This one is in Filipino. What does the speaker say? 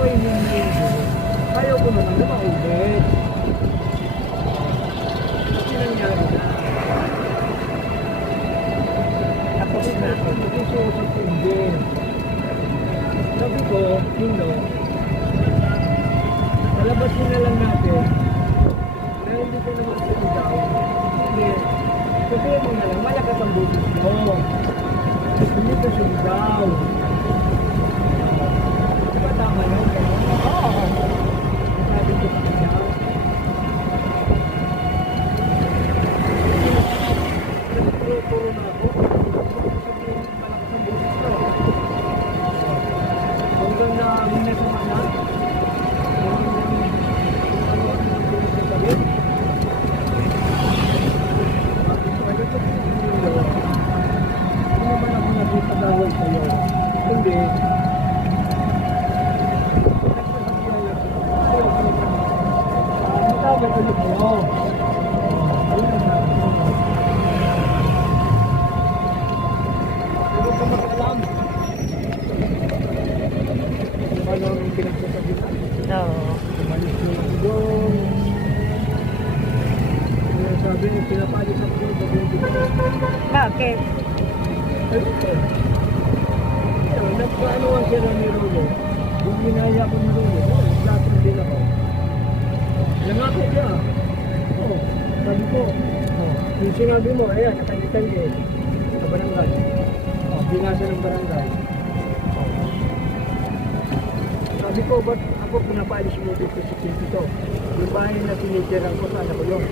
ay hindi. Ayaw ko naman na maulit. Kasi nangyari na. Tapos na. Nagsusuot ko din. Sabi ko, Pino, palabasin na lang natin. Dahil hindi ko naman sinigaw. Hindi. Sabihin mo na lang, malakas ang butis mo. Hindi ka sinigaw. Diba tama yun? Oo. Sabi ko sa kanya. Nagpuro na ako. Sabihin mo malakas ang butis mo. Hanggang na minit mo na. Hindi. Tama ko ulit mo. Huwag ka mag-alam. Paano ang pinagsasabi na? Oo. Umalis mo lang doon. Sabi niya, pinapalit ako doon. Bakit? Ay, ito. Nagpaanuhan siya na ni Rolo. Yung ginaya ko ni Rolo, lahat na din ako. Nangako siya. Oo, sabi ko. Yung sinabi mo, ayan, nakalitan sa barangay. Binasa ng barangay. Sabi ko, ba't ako pinapaalis mo dito sa Pinto? Yung bahay na sinitiran ko, sana ko yun.